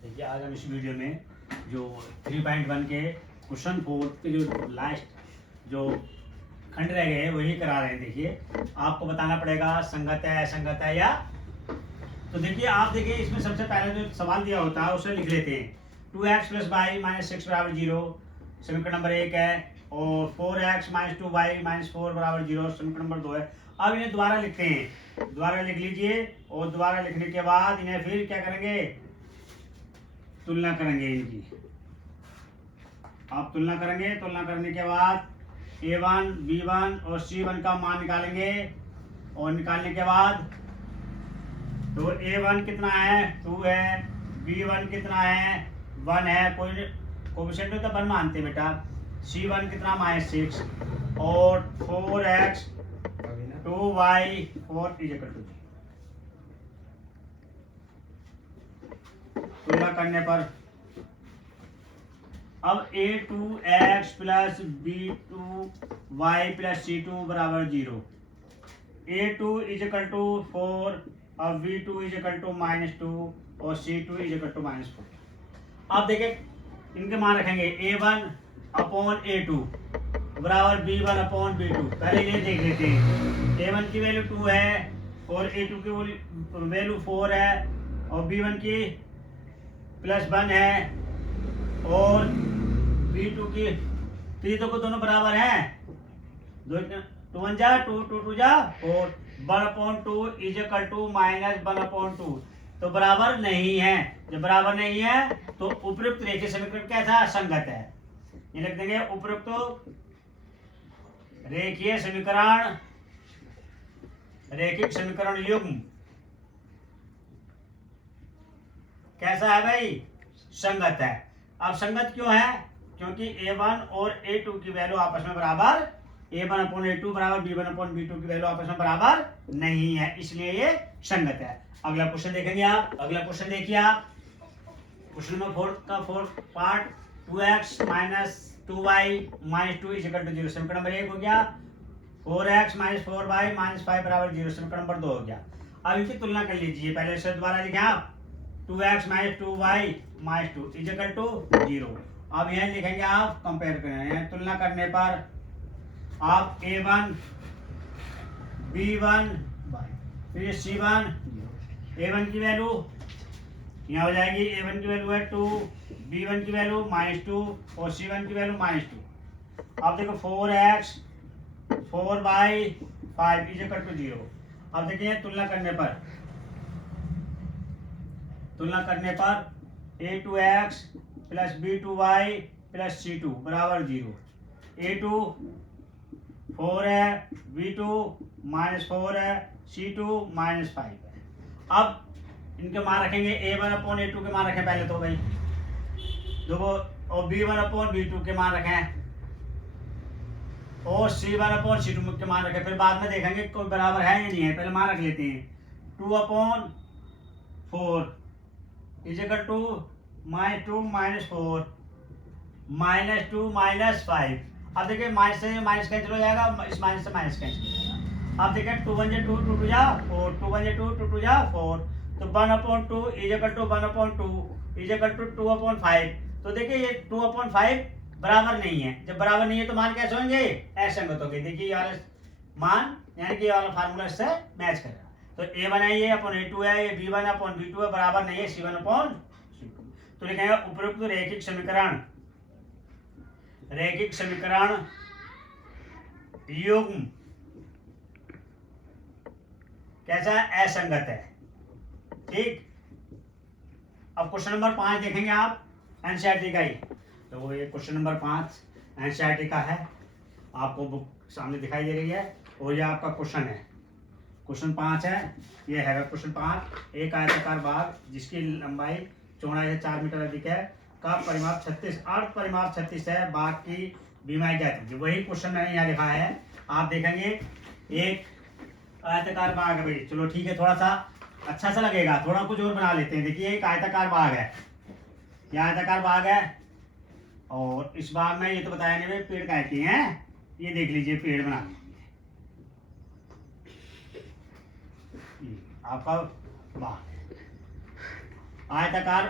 देखिए आज हम इस वीडियो में जो 3.1 के क्वेश्चन 4 के जो लास्ट जो खंड रह गए वही करा रहे हैं। देखिए आपको बताना पड़ेगा संगत है असंगत है या। तो देखिए आप देखिए इसमें सबसे पहले जो सवाल दिया होता है उसे लिख लेते हैं। 2x प्लस वाई माइनस 6 बराबर 0 समीकरण नंबर 1 है, और 4x माइनस 2y माइनस 4 बराबर 0 समीकरण नंबर 2 है। अब इन्हें दोबारा लिखते हैं, दोबारा लिख लीजिए, और दोबारा लिखने के बाद इन्हें फिर क्या करेंगे, तुलना करेंगे इनकी। आप तुलना करेंगे, तुलना करने के बाद a1 b1 और c1 का मान निकालेंगे, और निकालने के बाद तो a1 कितना है 2 है, b1 कितना है 1 है, कोई कोएफिशिएंट तो 1 मानते बेटा, c1 कितना -6 और 4x 2y 4 is equal to. तुलना करने पर अब a2x plus b2y plus c2 बराबर 0, a2 इज इक्वल टू 4 और b2 इज इक्वल टू -2 और c2 इज इक्वल टू -4। अब देखें इनके मान रखेंगे a1 अपॉन a2 बराबर b1 अपॉन b2। पहले ये देख लेते हैं, a1 की वैल्यू 2 है और a2 की वैल्यू 4 है और b1 की +1 है और b2 की, तो को दोनों बराबर हैं, 2 1 जा 2 2 2 जा 4, 1/2 इज इक्वल टू -1/2, तो बराबर नहीं है। जब बराबर नहीं है तो उपयुक्त रेखीय समीकरण क्या था, संगत है। ये लिख देंगे उपयुक्त रेखीय समीकरण, रैखिक समीकरण युग्म कैसा है भाई, संगत है। अब संगत क्यों है, क्योंकि a1 और a2 की वैल्यू आपस में बराबर, a1 अपॉन a2 बराबर b1 अपॉन b2 की वैल्यू आपस में बराबर नहीं है, इसलिए ये संगत है। अगला क्वेश्चन देखेंगे आप, अगला क्वेश्चन देखिए आप, क्वेश्चन नंबर 4 का 4 part, 2x minus 2y minus 2 is equal to 0 समीकरण नंबर 1 हो गया, 4x माइनस 4y माइनस 5 बराबर 0 समीकरण नंबर 2 हो गया। अब इनकी तुलना कर लीजिए, पहले से दोबारा लिखें आप, 2x minus 2y minus 2 is equal to 0। अब यह लिखेंगे आप, कंपेयर करें, तुलना करने पर आप a1 b1 फिर c1, a1 की वैल्यू यहाँ हो जाएगी, a1 की वैल्यू है 2, b1 की वैल्यू -2 और c1 की वैल्यू -2। अब देखो 4x 4y 5 is equal to 0। अब देखिए तुलना करने पर, तुलना करने पर a2x plus b2y plus c2 बराबर 0, a2 4 है, b2 -4 है, c2 -5 है। अब इनके मान रखेंगे, a1 अपॉन a2 के मान रखें पहले तो भाई देखो, और b1 अपॉन b2 के मान रखें और c1 अपॉन c2 के मान रखें, फिर बाद में देखेंगे कोई बराबर है या नहीं है, पहले मान रख लेते हैं। 2 अपॉन 4 इज इक्वल टू -2 -4 -2 -5। अब देखिए माइनस से माइनस कैंसिल हो जाएगा, इस माइनस से माइनस कैंसिल हो जाएगा। अब देखिए 2 1 2 2 2 जा 4, 2 1 2 2 2 जा 4, तो 1/2 is equal to 1/2 is equal to 2/5। तो देखिए ये 2/5 बराबर नहीं है, जब बराबर नहीं है तो मान कैसे होंगे, असंगत होंगे। देखिए ये वाला मान यानी कि ये वाला फार्मूला इससे मैच कर रहा है। तो a1 है ये अपॉन a2 है, ये b1 अपॉन b2 है, बराबर नहीं है c1 अपॉन c2। तो लिखेंगे उपयुक्त रैखिक समीकरण, रैखिक समीकरण युग्म कैसा है, असंगत है। ठीक, अब क्वेश्चन नंबर 5 देखेंगे आप, एनसीईआरटी का ही। तो वो ये क्वेश्चन नंबर 5 एनसीईआरटी का है, आपको बुक सामने दिखाई दे रही है, और ये आपका क्वेश्चन है, क्वेश्चन 5 है। ये है क्वेश्चन 5, एक आयताकार बाग जिसकी लंबाई चौड़ाई से 4 मीटर अधिक है का परिमाप 36, अर्ध परिमाप 36 है, बाग की बीमाई क्या थी। वही क्वेश्चन मैंने यहाँ लिखा है, आप देखेंगे एक आयताकार बाग है भाई, चलो ठीक है, थोड़ा सा अच्छा सा लगेगा, थोड़ा कुछ और बना लेते हैं। देखिए एक आयताकार बाग है, यह आयताकार बाग है, और इस बाग में ये तो बताया नहीं पेड़ कहते हैं, ये देख लीजिए पेड़ बना लीजिए, आपका बाग आयताकार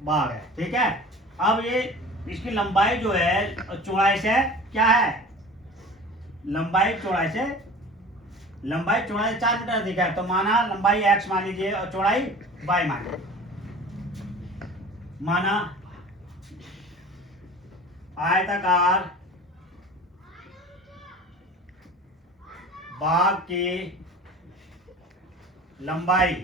भाग है, ठीक है। अब ये इसकी लंबाई जो है चौड़ाई से क्या है, लंबाई चौड़ाई से 4 मीटर अधिक है, तो माना लंबाई x मान लीजिए और चौड़ाई y मान लीजिए। माना आयताकार भाग की लंबाई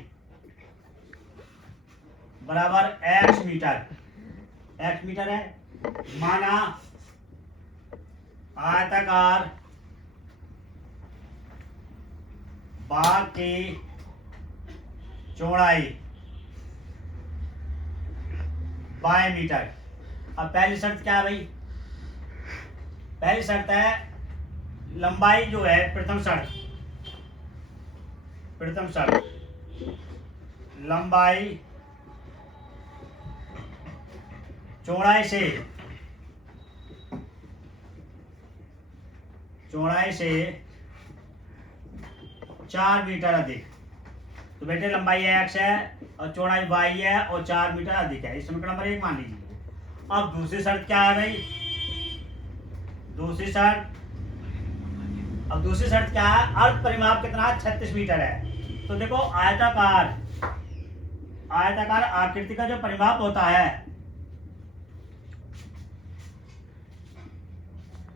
बराबर x मीटर है। माना आयताकार भाग की चौड़ाई y मीटर। अब पहली शर्त क्या है भाई, पहली शर्त है लंबाई जो है, प्रथम शर्त लंबाई चौड़ाई से 4 मीटर अधिक। तो बेटे लंबाई x है और चौड़ाई y है और 4 मीटर अधिक है, इस समीकरण नंबर 1 मान लीजिए। अब दूसरी शर्त क्या है भाई, दूसरी शर्त क्या है, अर्ध परिमाप कितना है, 36 मीटर है। तो देखो आयताकार आकृति का जो परिमाप होता है,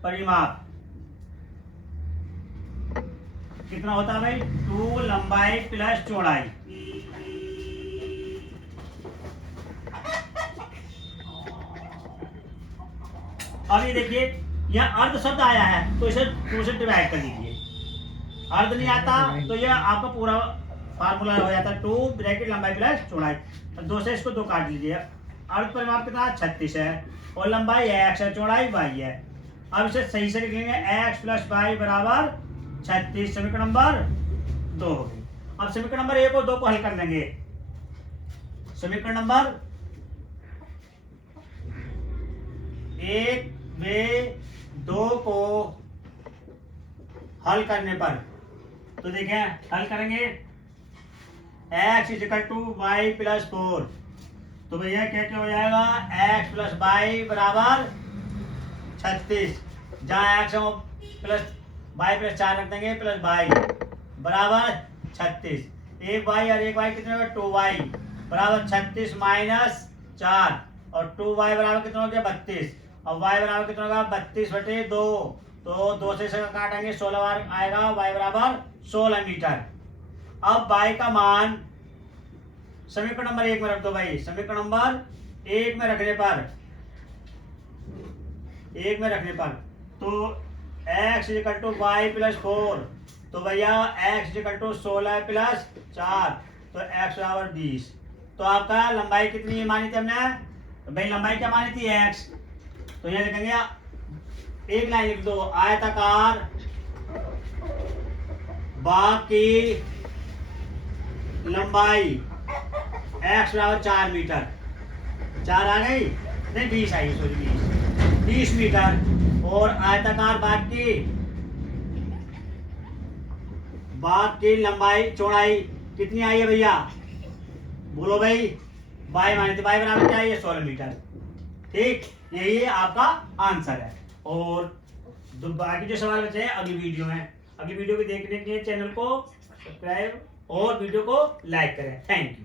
परिमाप कितना होता है भाई, 2 लंबाई प्लस चौड़ाई। अब ये देखिए यहाँ अर्ध शब्द आया है, तो इसे 2 से डिवाइड कर लीजिए। अर्ध नहीं आता तो यह आपका पूरा फार्मूला हो जाता है, 2 ब्रैकेट लंबाई प्लस चौड़ाई। 2 से इसको 2 काट लीजिए। अर्ध परिमाप कितना 36 है और लंबाई x है, चौड़ाई y है। अब इसे सही से लिखेंगे, x प्लस y बराबर 36। समीकरण नंबर 2 हो गई। अब समीकरण नंबर 1 और 2 को हल कर लेंगे। समीकरण नंबर 1 व 2 को हल करने पर, तो देखें हल करेंगे, x is equal to y plus 4। तो भैया क्या क्या हो जाएगा, x प्लस वाई बराबर 36। जहाँ x प्लस वाई प्लस 4 रख देंगे, प्लस वाई बराबर 36। एक वाई और एक वाई कितने हो गए, 2y बराबर 36 माइनस 4 और 2y बराबर कितना हो गया, 32 और y बराबर कितना होगा, 32/2। तो 2 से इसका काटेंगे, 16 बार आएगा, y बराबर 16 मीटर। अब y का मान समीकरण नंबर 1 में रख दो भाई। समीकरण नंबर 1 में रखने पर तो x equal to y plus 4, तो भैया x इक्वल टू 16 प्लस 4, तो x बराबर 20। तो आपका लंबाई कितनी मानी थी हमने, तो भाई लंबाई क्या मानी थी, x। तो ये लिखेंगे, एक लाइन लिख दो, आयताकार भाग की लंबाई x बराबर 4 मीटर। 4 आ गई, नहीं 20 आई, सॉरी 20 मीटर। और आयताकार भाग की लंबाई चौड़ाई कितनी आई है भैया, बोलो भाई, y मानी थी, y बराबर क्या है, 16 मीटर। ठीक, यही आपका आंसर है। और बाकी जो सवाल बचे हैं अगली वीडियो में। अगली वीडियो को देखने के लिए चैनल को सब्सक्राइब और वीडियो को लाइक करें। Thank you.